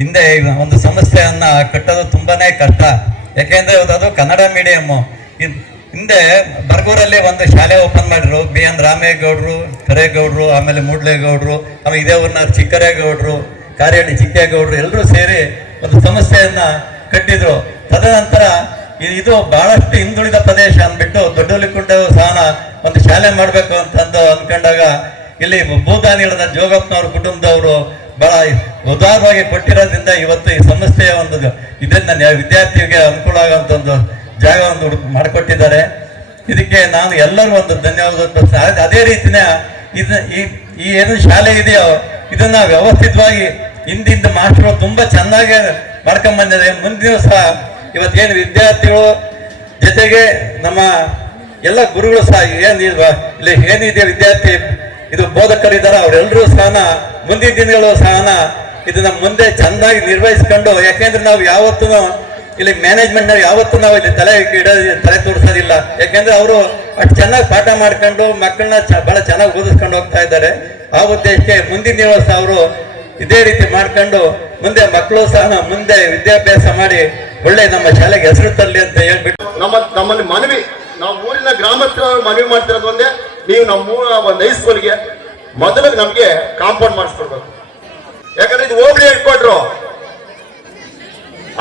ಹಿಂದೆ ಒಂದು ಸಂಸ್ಥೆಯನ್ನ ಕಟ್ಟೋದು ತುಂಬಾನೇ ಕಷ್ಟ. ಯಾಕೆಂದ್ರೆ ಅದು ಕನ್ನಡ ಮೀಡಿಯಮ್ಮು ಹಿಂದೆ ಬರ್ಗೂರಲ್ಲಿ ಒಂದು ಶಾಲೆ ಓಪನ್ ಮಾಡಿದ್ರು. ಬಿ ಎನ್ ರಾಮೇಗೌಡರು, ಕರೇಗೌಡರು, ಆಮೇಲೆ ಮೂಡ್ಲೇಗೌಡರು, ಆಮೇಲೆ ಇದೇ ಊರಿನ ಚಿಕ್ಕರೇಗೌಡರು ಕಾರ್ಯಾಳಿ ಚಿಕ್ಕೇಗೌಡರು ಎಲ್ಲರೂ ಸೇರಿ ಒಂದು ಸಂಸ್ಥೆಯನ್ನ ಕಟ್ಟಿದ್ರು. ತದನಂತರ ಇದು ಬಹಳಷ್ಟು ಹಿಂದುಳಿದ ಪ್ರದೇಶ ಅಂದ್ಬಿಟ್ಟು ದೊಡ್ಡಲಿಕುಂಡ ಸಹನ ಒಂದು ಶಾಲೆ ಮಾಡಬೇಕು ಅಂತಂದು ಅಂದ್ಕೊಂಡಾಗ ಇಲ್ಲಿ ಭೂತಾನಿಳದ ಜೋಗಪ್ಪನವ್ರ ಕುಟುಂಬದವರು ಬಹಳ ಉದಾರವಾಗಿ ಕೊಟ್ಟಿರೋದ್ರಿಂದ ಇವತ್ತು ಈ ಸಂಸ್ಥೆಯ ಒಂದು ಇದನ್ನ ವಿದ್ಯಾರ್ಥಿಗೆ ಅನುಕೂಲ ಆಗುವಂತ ಒಂದು ಜಾಗವನ್ನು ಮಾಡಿಕೊಟ್ಟಿದ್ದಾರೆ. ಇದಕ್ಕೆ ನಾನು ಎಲ್ಲರೂ ಒಂದು ಧನ್ಯವಾದ. ಅದೇ- ಇದು ಈ ಈ ಏನು ಶಾಲೆ ಇದೆಯೋ, ಇದನ್ನ ವ್ಯವಸ್ಥಿತವಾಗಿ ಹಿಂದಿಂದ ಮಾಸ್ಟರ್ ತುಂಬಾ ಚೆನ್ನಾಗಿ ಮಾಡ್ಕೊಂಡ್ ಮುಂದಿನ ಸಹ ಇವತ್ತೇನು ವಿದ್ಯಾರ್ಥಿಗಳು ಜೊತೆಗೆ ನಮ್ಮ ಎಲ್ಲ ಗುರುಗಳು ಸಹ ಏನು ಏನಿದೆ ವಿದ್ಯಾರ್ಥಿ? ಇದು ಬೋಧಕರಿದ್ದಾರೆ ಅವರೆಲ್ಲರೂ ಸ್ಥಾನ ಮುಂದಿನ ದಿನಗಳು ಸ್ಥಾನ ಇದನ್ನ ಮುಂದೆ ಚೆನ್ನಾಗಿ ನಿರ್ವಹಿಸ್ಕೊಂಡು, ಯಾಕೆಂದ್ರೆ ನಾವು ಯಾವತ್ತೂ ಇಲ್ಲಿ ಮ್ಯಾನೇಜ್ಮೆಂಟ್ ನಾವು ಯಾವತ್ತೂ ನಾವು ಇಲ್ಲಿ ತಲೆ ಇಡ, ತಲೆ ತೋರಿಸೋದಿಲ್ಲ. ಯಾಕೆಂದ್ರೆ ಅವರು ಅಷ್ಟು ಚೆನ್ನಾಗಿ ಪಾಠ ಮಾಡ್ಕೊಂಡು, ಮಕ್ಕಳನ್ನ ಬಹಳ ಚೆನ್ನಾಗಿ ಓದಿಸ್ಕೊಂಡು ಹೋಗ್ತಾ ಇದ್ದಾರೆ. ಆ ಉದ್ದೇಶಕ್ಕೆ ಮುಂದಿನ ದಿವಸ ಅವರು ಇದೇ ರೀತಿ ಮಾಡ್ಕೊಂಡು, ಮುಂದೆ ಮಕ್ಕಳು ಸಹ ಮುಂದೆ ವಿದ್ಯಾಭ್ಯಾಸ ಮಾಡಿ, ಒಳ್ಳೆ ನಮ್ಮ ಶಾಲೆಗೆ ಹೆಸರು ತರಲಿ ಅಂತ ಹೇಳ್ಬಿಟ್ಟು. ನಮ್ಮ, ನಮ್ಮಲ್ಲಿ ಮನವಿ ನಾವು ಊರಿನ ಗ್ರಾಮಸ್ಥರ ಮನವಿ ಮಾಡ್ತಿರೋದು ಒಂದೇ, ನೀವು ನಮ್ಮ ಊರ ಒಂದು ಹೈಸ್ಕೂಲ್ಗೆ ಮೊದಲಿಗೆ ನಮಗೆ ಕಾಂಪೌಂಡ್ ಮಾಡಿಸ್ಕೊಡ್ಬೇಕು. ಯಾಕಂದ್ರೆ ಇದು ಹೋಗ್ಲಿ ಇಟ್ಕೊಟ್ರು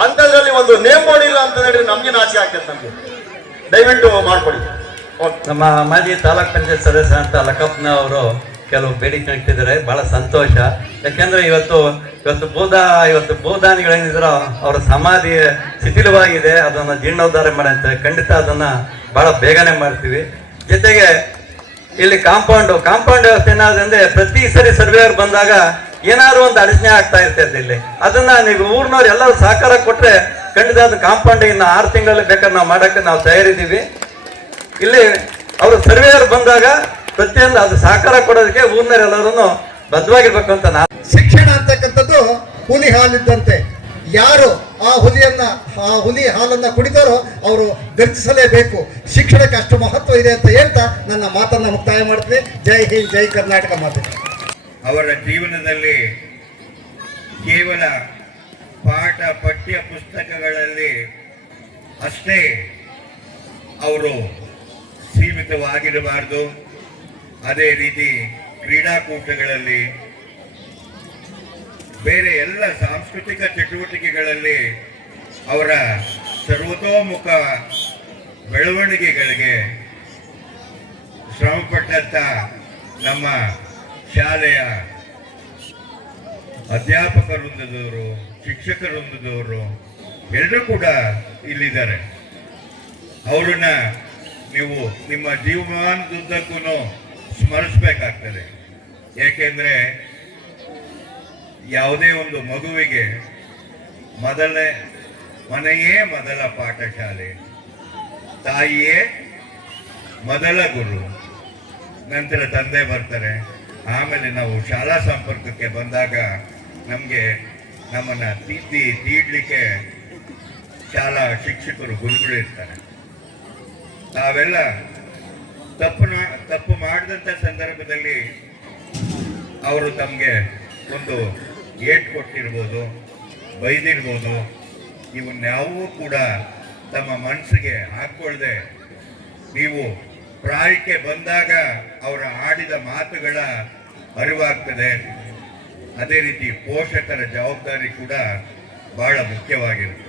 ಅಂತದ್ರಲ್ಲಿ ಒಂದು ನೇಮ್ ಬೋರ್ಡ್ ಇಲ್ಲ ಅಂತ ಹೇಳಿದ್ರೆ ನಮ್ಗೆ ನಾಚಿಕೆ ಆಗ್ತದೆ ನಮ್ಗೆ. ದಯವಿಟ್ಟು ಮಾಡ್ಕೊಡಿ. ನಮ್ಮ ಮಾಜಿ ತಾಲೂಕ್ ಪಂಚಾಯತ್ ಸದಸ್ಯ ಅಂತ ಲಕ್ಕಪ್ಪನ ಅವರು ಕೆಲವು ಬೇಡಿಕೆ ಇಟ್ಟಿದ್ದಾರೆ ಬಹಳ ಸಂತೋಷ. ಯಾಕೆಂದ್ರೆ ಇವತ್ತು ಇವತ್ತು ಭೂದ ಇವತ್ತು ಭೂದಾನಿಗಳೇನಿದ್ರು ಅವರ ಸಮಾಧಿ ಶಿಥಿಲವಾಗಿದೆ, ಅದನ್ನು ಜೀರ್ಣೋದ್ಧಾರ ಮಾಡಂತೆ ಖಂಡಿತ ಅದನ್ನ ಬಹಳ ಬೇಗನೆ ಮಾಡ್ತೀವಿ. ಜೊತೆಗೆ ಇಲ್ಲಿ ಕಾಂಪೌಂಡು, ಕಾಂಪೌಂಡ್ ವ್ಯವಸ್ಥೆ ಏನಾದ್ರೆ ಪ್ರತಿ ಸರಿ ಸರ್ವೇಯರ್ ಬಂದಾಗ ಏನಾದ್ರು ಒಂದು ಅಡಚಣೆ ಆಗ್ತಾ ಇರ್ತೈತೆ ಇಲ್ಲಿ ಅದನ್ನ ನೀವು ಊರಿನವ್ರು ಎಲ್ಲರೂ ಸಹಕಾರ ಕೊಟ್ಟರೆ ಖಂಡಿತ ಅದು ಕಾಂಪೌಂಡ್ ಇನ್ನು ಆರು ತಿಂಗಳಲ್ಲಿ ಬೇಕಾದ್ರೆ ನಾವು ಮಾಡಕ್ಕೆ ನಾವು ತಯಾರಿದ್ದೀವಿ. ಇಲ್ಲಿ ಅವರು ಸರ್ವೇಯರ್ ಬಂದಾಗ ಪ್ರತಿಯೊಂದು ಅದು ಸಹಕಾರ ಕೊಡೋದಕ್ಕೆ ಊರಿನವರೆಲ್ಲರೂ ಬದ್ಧವಾಗಿರ್ಬೇಕು ಅಂತ ನಾನು ಶಿಕ್ಷಣ ಅಂತಕ್ಕಂಥದ್ದು ಹುಲಿ ಹಾಲಿದ್ದಂತೆ. ಯಾರು ಆ ಹುಲಿಯನ್ನ ಆ ಹುಲಿ ಹಾಲನ್ನ ಕುಡಿತಾರೋ ಅವರು ಗರ್ಜಿಸಲೇಬೇಕು. ಶಿಕ್ಷಣಕ್ಕೆ ಅಷ್ಟು ಮಹತ್ವ ಇದೆ ಅಂತ ಹೇಳ್ತಾ ನನ್ನ ಮಾತನ್ನ ಮುಕ್ತಾಯ ಮಾಡ್ತೀನಿ. ಜೈ ಹಿಂದ್ ಜೈ ಕರ್ನಾಟಕ ಮಾತೆ. ಅವರ ಜೀವನದಲ್ಲಿ ಕೇವಲ ಪಾಠ ಪಠ್ಯ ಪುಸ್ತಕಗಳಲ್ಲಿ ಅಷ್ಟೇ ಅವರು ಸೀಮಿತವಾಗಿರಬಾರ್ದು. ಅದೇ ರೀತಿ ಕ್ರೀಡಾಕೂಟಗಳಲ್ಲಿ ಬೇರೆ ಎಲ್ಲ ಸಾಂಸ್ಕೃತಿಕ ಚಟುವಟಿಕೆಗಳಲ್ಲಿ ಅವರ ಸರ್ವತೋಮುಖ ಬೆಳವಣಿಗೆಗಳಿಗೆ ಶ್ರಮಪಟ್ಟಂತ ನಮ್ಮ ಶಾಲೆಯ ಅಧ್ಯಾಪಕ ವೃಂದದವರು ಶಿಕ್ಷಕ ಎಲ್ಲರೂ ಕೂಡ ಇಲ್ಲಿದ್ದಾರೆ. ಅವರನ್ನ ನೀವು ನಿಮ್ಮ ಜೀವಮಾನದುದ್ದಕ್ಕೂ ಸ್ಮರಿಸ್ಬೇಕಾಗ್ತದೆ. ಏಕೆಂದ್ರೆ ಯಾವುದೇ ಒಂದು ಮಗುವಿಗೆ ಮೊದಲನೇ, ಮನೆಯೇ ಮೊದಲ ಪಾಠಶಾಲೆ. ತಾಯಿಯೇ ಮೊದಲ ಗುರು. ನಂತರ ತಂದೆ ಬರ್ತಾರೆ. ಆಮೇಲೆ ನಾವು ಶಾಲಾ ಸಂಪರ್ಕಕ್ಕೆ ಬಂದಾಗ ನಮಗೆ ನಮ್ಮನ್ನು ತಿದ್ದಿ, ತೀಡ್ಲಿಕ್ಕೆ ಶಾಲಾ ಶಿಕ್ಷಕರು ಗುರುಗಳು ಇರ್ತಾರೆ ತಾವೆಲ್ಲ ತಪ್ಪು ತಪ್ಪು ಮಾಡಿದಂಥ ಸಂದರ್ಭದಲ್ಲಿ ಅವರು ತಮಗೆ ಒಂದು ಏಟ್ ಕೊಟ್ಟಿರ್ಬೋದು, ಬೈದಿರ್ಬೋದು. ಇವನ್ಯಾವೂ ಕೂಡ ತಮ್ಮ ಮನಸ್ಸಿಗೆ ಹಾಕ್ಕೊಳ್ದೆ ನೀವು ಪ್ರಾಯಕ್ಕೆ ಬಂದಾಗ ಅವರ ಆಡಿದ ಮಾತುಗಳ ಅರಿವಾಗ್ತದೆ. ಅದೇ ರೀತಿ ಪೋಷಕರ ಜವಾಬ್ದಾರಿ ಕೂಡ ಬಹಳ ಮುಖ್ಯವಾಗಿರುತ್ತೆ.